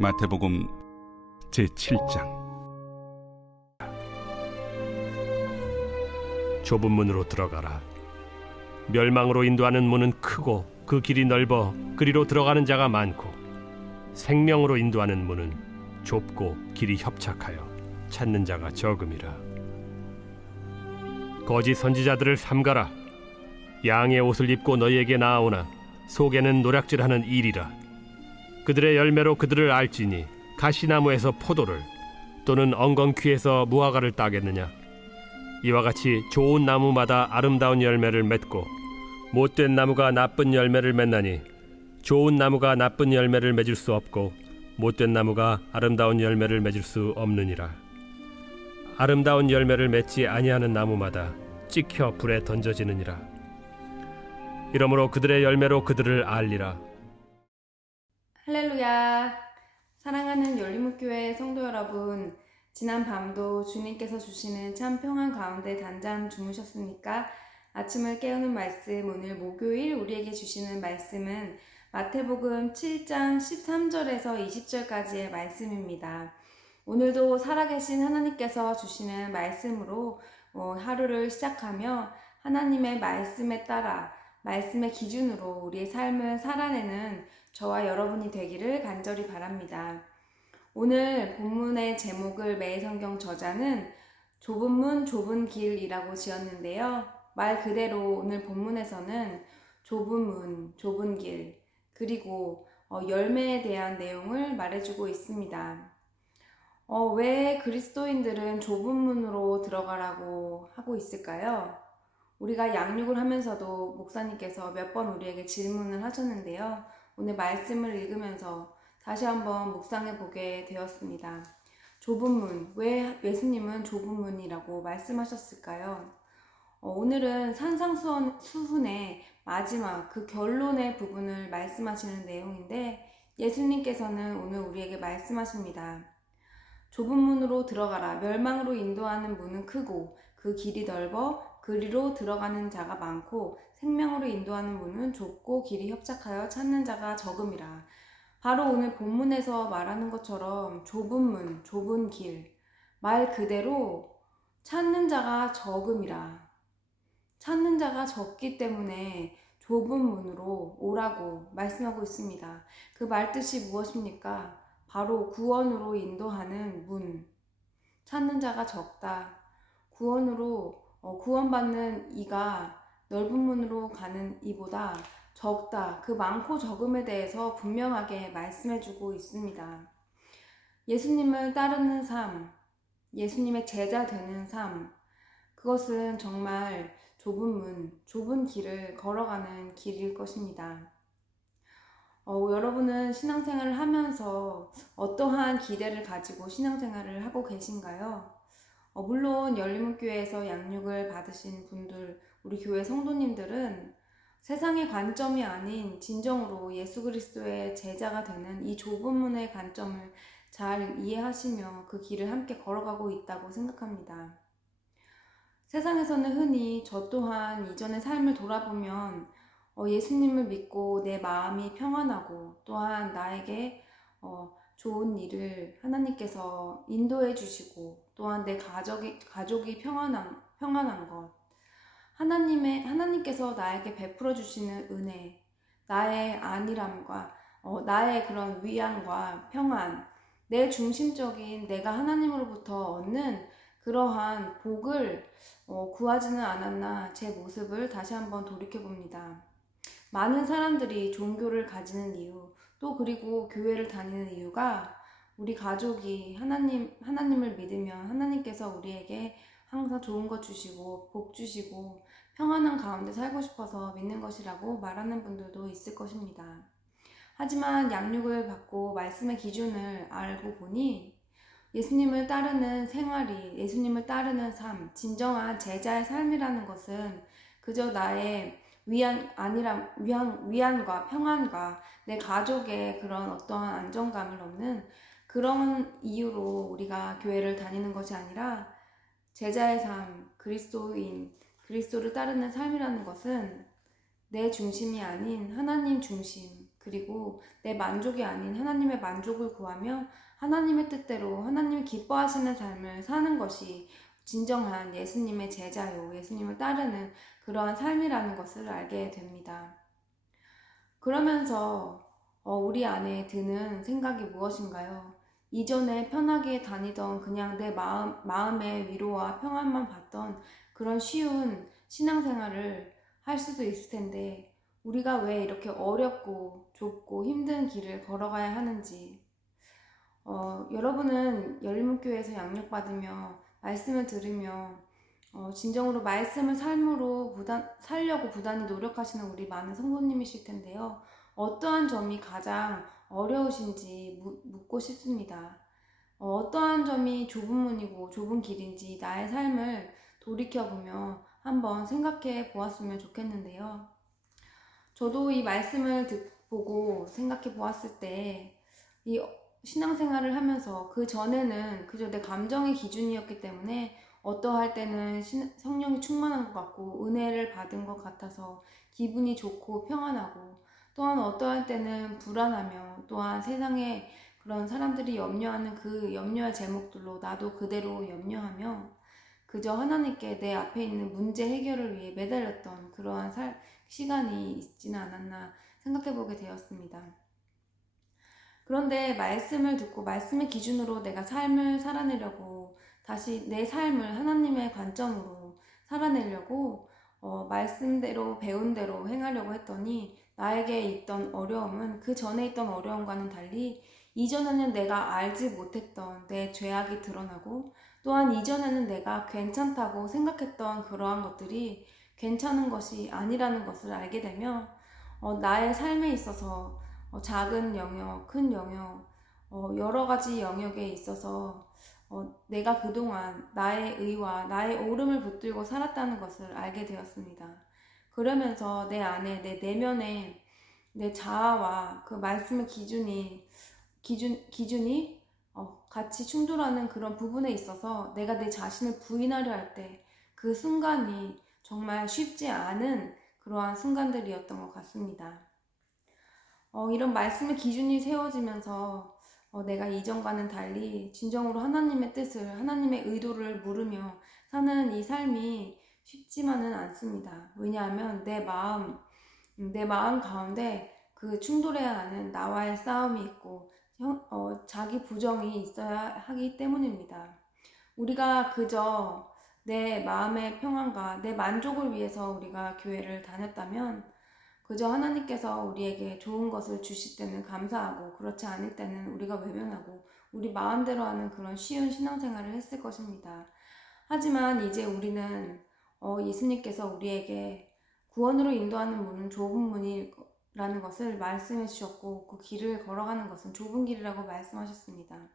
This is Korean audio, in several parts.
마태복음 제7장. 좁은 문으로 들어가라. 멸망으로 인도하는 문은 크고 그 길이 넓어 그리로 들어가는 자가 많고, 생명으로 인도하는 문은 좁고 길이 협착하여 찾는 자가 적음이라. 거짓 선지자들을 삼가라. 양의 옷을 입고 너희에게 나아오나 속에는 노략질하는 일이라. 그들의 열매로 그들을 알지니 가시나무에서 포도를 또는 엉겅퀴에서 무화과를 따겠느냐. 이와 같이 좋은 나무마다 아름다운 열매를 맺고 못된 나무가 나쁜 열매를 맺나니, 좋은 나무가 나쁜 열매를 맺을 수 없고 못된 나무가 아름다운 열매를 맺을 수 없느니라. 아름다운 열매를 맺지 아니하는 나무마다 찍혀 불에 던져지느니라. 이러므로 그들의 열매로 그들을 알리라. 할렐루야. 사랑하는 열리목교회 성도 여러분, 지난 밤도 주님께서 주시는 참 평안 가운데 단잠 주무셨습니까? 아침을 깨우는 말씀, 오늘 목요일 우리에게 주시는 말씀은 마태복음 7장 13절에서 20절까지의 말씀입니다. 오늘도 살아계신 하나님께서 주시는 말씀으로 하루를 시작하며 하나님의 말씀에 따라, 말씀의 기준으로 우리의 삶을 살아내는 저와 여러분이 되기를 간절히 바랍니다. 오늘 본문의 제목을 매성경 저자는 좁은 문 좁은 길이라고 지었는데요. 말 그대로 오늘 본문에서는 좁은 문 좁은 길, 그리고 열매에 대한 내용을 말해주고 있습니다. 왜 그리스도인들은 좁은 문으로 들어가라고 하고 있을까요? 우리가 양육을 하면서도 목사님께서 몇 번 우리에게 질문을 하셨는데요. 오늘 말씀을 읽으면서 다시 한번 묵상해 보게 되었습니다. 좁은 문, 왜 예수님은 좁은 문이라고 말씀하셨을까요? 오늘은 산상수훈의 마지막 그 결론의 부분을 말씀하시는 내용인데, 예수님께서는 오늘 우리에게 말씀하십니다. 좁은 문으로 들어가라. 멸망으로 인도하는 문은 크고 그 길이 넓어 그리로 들어가는 자가 많고, 생명으로 인도하는 문은 좁고 길이 협착하여 찾는 자가 적음이라. 바로 오늘 본문에서 말하는 것처럼 좁은 문, 좁은 길, 말 그대로 찾는 자가 적음이라. 찾는 자가 적기 때문에 좁은 문으로 오라고 말씀하고 있습니다. 그 말뜻이 무엇입니까? 바로 구원으로 인도하는 문. 찾는 자가 적다. 구원으로 구원받는 이가 넓은 문으로 가는 이보다 적다. 그 많고 적음에 대해서 분명하게 말씀해주고 있습니다. 예수님을 따르는 삶, 예수님의 제자 되는 삶, 그것은 정말 좁은 문, 좁은 길을 걸어가는 길일 것입니다. 여러분은 신앙생활을 하면서 어떠한 기대를 가지고 신앙생활을 하고 계신가요? 물론 열리목교회에서 양육을 받으신 분들, 우리 교회 성도님들은 세상의 관점이 아닌 진정으로 예수 그리스도의 제자가 되는 이 좁은 문의 관점을 잘 이해하시며 그 길을 함께 걸어가고 있다고 생각합니다. 세상에서는 흔히 저 또한 이전의 삶을 돌아보면 예수님을 믿고 내 마음이 평안하고, 또한 나에게 좋은 일을 하나님께서 인도해 주시고, 또한 내 가족이 평안한 것, 하나님께서 나에게 베풀어 주시는 은혜, 나의 안일함과 나의 그런 위안과 평안, 내 중심적인 내가 하나님으로부터 얻는 그러한 복을 구하지는 않았나, 제 모습을 다시 한번 돌이켜 봅니다. 많은 사람들이 종교를 가지는 이유, 또 그리고 교회를 다니는 이유가 우리 가족이 하나님을 믿으면 하나님께서 우리에게 항상 좋은 것 주시고 복 주시고 평안한 가운데 살고 싶어서 믿는 것이라고 말하는 분들도 있을 것입니다. 하지만 양육을 받고 말씀의 기준을 알고 보니 예수님을 따르는 생활이, 예수님을 따르는 삶, 진정한 제자의 삶이라는 것은 그저 나의 위안과 평안과 내 가족의 그런 어떠한 안정감을 얻는 그런 이유로 우리가 교회를 다니는 것이 아니라, 제자의 삶, 그리스도를 따르는 삶이라는 것은 내 중심이 아닌 하나님 중심, 그리고 내 만족이 아닌 하나님의 만족을 구하며 하나님의 뜻대로 하나님이 기뻐하시는 삶을 사는 것이 진정한 예수님의 제자요, 예수님을 따르는 그러한 삶이라는 것을 알게 됩니다. 그러면서 우리 안에 드는 생각이 무엇인가요? 이전에 편하게 다니던 그냥 내 마음의 위로와 평안만 받던 그런 쉬운 신앙생활을 할 수도 있을 텐데 우리가 왜 이렇게 어렵고 좁고 힘든 길을 걸어가야 하는지 여러분은 열린목교회에서 양육받으며 말씀을 들으며 진정으로 말씀을 삶으로 살려고 부단히 노력하시는 우리 많은 성도님이실 텐데요. 어떠한 점이 가장 어려우신지 묻고 싶습니다. 어떠한 점이 좁은 문이고 좁은 길인지 나의 삶을 돌이켜보며 한번 생각해 보았으면 좋겠는데요. 저도 이 말씀을 보고 생각해 보았을 때 이 신앙생활을 하면서 그 전에는 그저 내 감정의 기준이었기 때문에 어떠할 때는 성령이 충만한 것 같고 은혜를 받은 것 같아서 기분이 좋고 평안하고 또한 어떠할 때는 불안하며 또한 세상에 그런 사람들이 염려하는 그 염려의 제목들로 나도 그대로 염려하며 그저 하나님께 내 앞에 있는 문제 해결을 위해 매달렸던 그러한 시간이 있지는 않았나 생각해보게 되었습니다. 그런데 말씀을 듣고 말씀의 기준으로 내가 삶을 살아내려고 다시 내 삶을 하나님의 관점으로 살아내려고 말씀대로 배운 대로 행하려고 했더니 나에게 있던 어려움은 그 전에 있던 어려움과는 달리 이전에는 내가 알지 못했던 내 죄악이 드러나고 또한 이전에는 내가 괜찮다고 생각했던 그러한 것들이 괜찮은 것이 아니라는 것을 알게 되며 나의 삶에 있어서 작은 영역, 큰 영역, 여러 가지 영역에 있어서 내가 그동안 나의 의와 나의 옳음을 붙들고 살았다는 것을 알게 되었습니다. 그러면서 내 안에, 내 내면에 내 자아와 그 말씀의 기준이 같이 충돌하는 그런 부분에 있어서 내가 내 자신을 부인하려 할 때 그 순간이 정말 쉽지 않은 그러한 순간들이었던 것 같습니다. 이런 말씀의 기준이 세워지면서 내가 이전과는 달리 진정으로 하나님의 뜻을, 하나님의 의도를 물으며 사는 이 삶이 쉽지만은 않습니다. 왜냐하면 내 마음 가운데 그 충돌해야 하는 나와의 싸움이 있고 자기 부정이 있어야 하기 때문입니다. 우리가 그저 내 마음의 평안과 내 만족을 위해서 우리가 교회를 다녔다면 그저 하나님께서 우리에게 좋은 것을 주실 때는 감사하고 그렇지 않을 때는 우리가 외면하고 우리 마음대로 하는 그런 쉬운 신앙생활을 했을 것입니다. 하지만 이제 우리는 예수님께서 우리에게 구원으로 인도하는 문은 좁은 문이라는 것을 말씀해 주셨고 그 길을 걸어가는 것은 좁은 길이라고 말씀하셨습니다.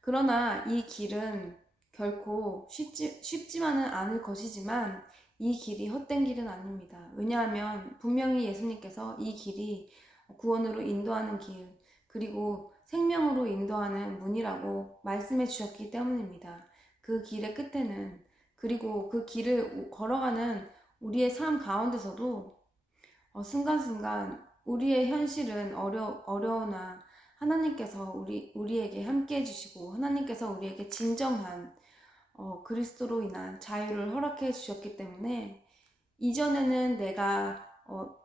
그러나 이 길은 결코 쉽지만은 않을 것이지만 이 길이 헛된 길은 아닙니다. 왜냐하면 분명히 예수님께서 이 길이 구원으로 인도하는 길, 그리고 생명으로 인도하는 문이라고 말씀해 주셨기 때문입니다. 그 길의 끝에는, 그리고 그 길을 걸어가는 우리의 삶 가운데서도 순간순간 우리의 현실은 어려우나 하나님께서 우리에게 함께 해주시고 하나님께서 우리에게 진정한 그리스도로 인한 자유를 허락해 주셨기 때문에 이전에는 내가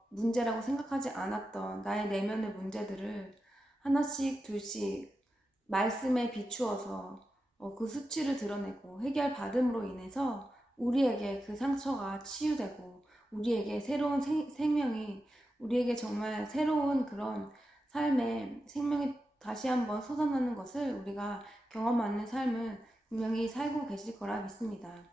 문제라고 생각하지 않았던 나의 내면의 문제들을 하나씩 둘씩 말씀에 비추어서 그 수치를 드러내고 해결받음으로 인해서 우리에게 그 상처가 치유되고 우리에게 새로운 생명이 우리에게 정말 새로운 그런 삶의 생명이 다시 한번 솟아나는 것을 우리가 경험하는 삶을 분명히 살고 계실 거라 믿습니다.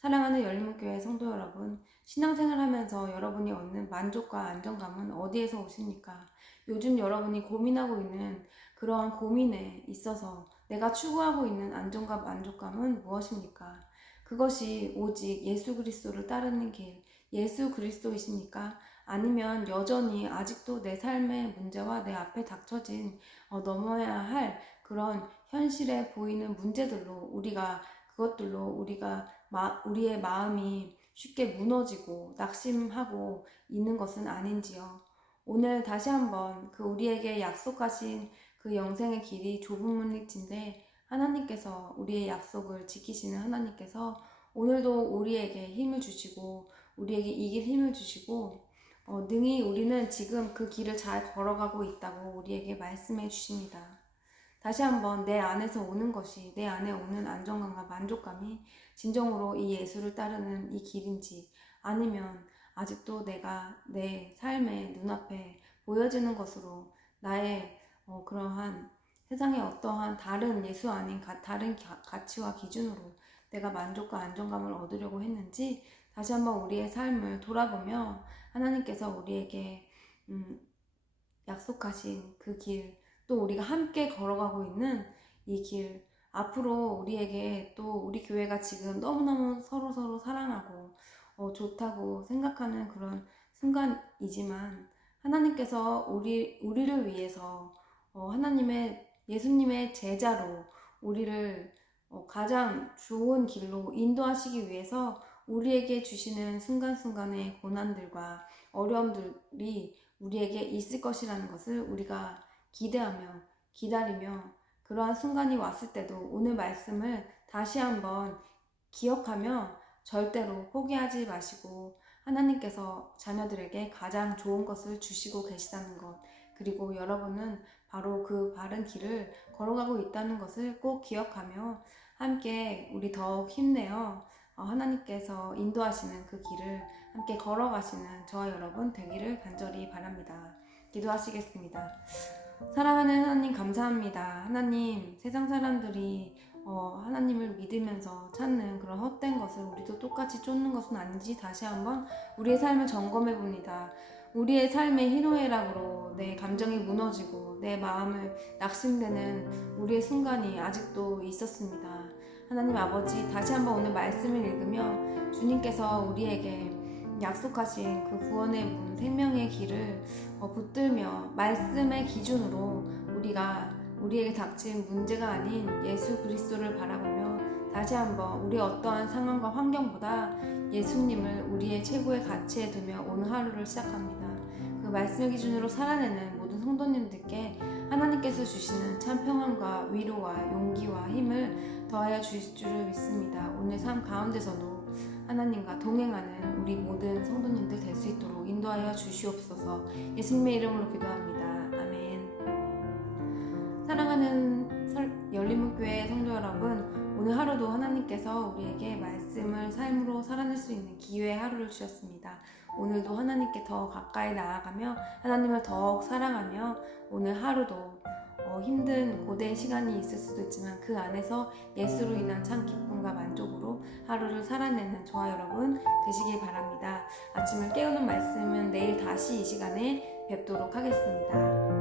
사랑하는 열린목교회 성도 여러분, 신앙생활 하면서 여러분이 얻는 만족과 안정감은 어디에서 오십니까? 요즘 여러분이 고민하고 있는 그러한 고민에 있어서 내가 추구하고 있는 안정감, 만족감은 무엇입니까? 그것이 오직 예수 그리스도를 따르는 길, 예수 그리스도이십니까? 아니면 여전히 아직도 내 삶의 문제와 내 앞에 닥쳐진 넘어야 할 그런 현실에 보이는 문제들로 우리의 마음이 쉽게 무너지고 낙심하고 있는 것은 아닌지요. 오늘 다시 한번 그 우리에게 약속하신 그 영생의 길이 좁은 문일진데 하나님께서 우리의 약속을 지키시는 하나님께서 오늘도 우리에게 힘을 주시고 우리에게 이길 힘을 주시고 능히 우리는 지금 그 길을 잘 걸어가고 있다고 우리에게 말씀해 주십니다. 다시 한번 내 안에서 오는 것이, 내 안에 오는 안정감과 만족감이 진정으로 이 예수를 따르는 이 길인지, 아니면 아직도 내가 내 삶의 눈앞에 보여지는 것으로 나의 그러한 세상의 어떠한 다른 예수 아닌 다른 가치와 기준으로 내가 만족과 안정감을 얻으려고 했는지 다시 한번 우리의 삶을 돌아보며 하나님께서 우리에게 약속하신 그 길, 또 우리가 함께 걸어가고 있는 이 길, 앞으로 우리에게 또 우리 교회가 지금 너무너무 서로 사랑하고 좋다고 생각하는 그런 순간이지만 하나님께서 우리를 위해서 예수님의 제자로 우리를 가장 좋은 길로 인도하시기 위해서 우리에게 주시는 순간순간의 고난들과 어려움들이 우리에게 있을 것이라는 것을 우리가 기대하며 기다리며 그러한 순간이 왔을 때도 오늘 말씀을 다시 한번 기억하며 절대로 포기하지 마시고 하나님께서 자녀들에게 가장 좋은 것을 주시고 계시다는 것, 그리고 여러분은 바로 그 바른 길을 걸어가고 있다는 것을 꼭 기억하며 함께 우리 더욱 힘내어 하나님께서 인도하시는 그 길을 함께 걸어가시는 저와 여러분 되기를 간절히 바랍니다. 기도하시겠습니다. 사랑하는 하나님, 감사합니다. 하나님, 세상 사람들이 하나님을 믿으면서 찾는 그런 헛된 것을 우리도 똑같이 쫓는 것은 아닌지 다시 한번 우리의 삶을 점검해 봅니다. 우리의 삶의 희노애락으로 내 감정이 무너지고 내 마음을 낙심되는 우리의 순간이 아직도 있었습니다. 하나님 아버지, 다시 한번 오늘 말씀을 읽으며 주님께서 우리에게 약속하신 그 구원의 문, 생명의 길을 붙들며 말씀의 기준으로 우리에게 닥친 문제가 아닌 예수 그리스도를 바라보며 다시 한번 우리 어떠한 상황과 환경보다 예수님을 우리의 최고의 가치에 두며 오늘 하루를 시작합니다. 그 말씀의 기준으로 살아내는 모든 성도님들께 하나님께서 주시는 참 평안과 위로와 용기와 힘을 더하여 주실 줄을 믿습니다. 오늘 삶 가운데서도 하나님과 동행하는 우리 모든 성도님들 될 수 있도록 인도하여 주시옵소서. 예수님의 이름으로 기도합니다. 아멘. 사랑하는 열린문교회 성도 여러분, 오늘 하루도 하나님께서 우리에게 말씀을 삶으로 살아낼 수 있는 기회의 하루를 주셨습니다. 오늘도 하나님께 더 가까이 나아가며 하나님을 더욱 사랑하며 오늘 하루도 힘든 고된 시간이 있을 수도 있지만 그 안에서 예수로 인한 참 기쁨과 만족으로 하루를 살아내는 저와 여러분 되시길 바랍니다. 아침을 깨우는 말씀은 내일 다시 이 시간에 뵙도록 하겠습니다.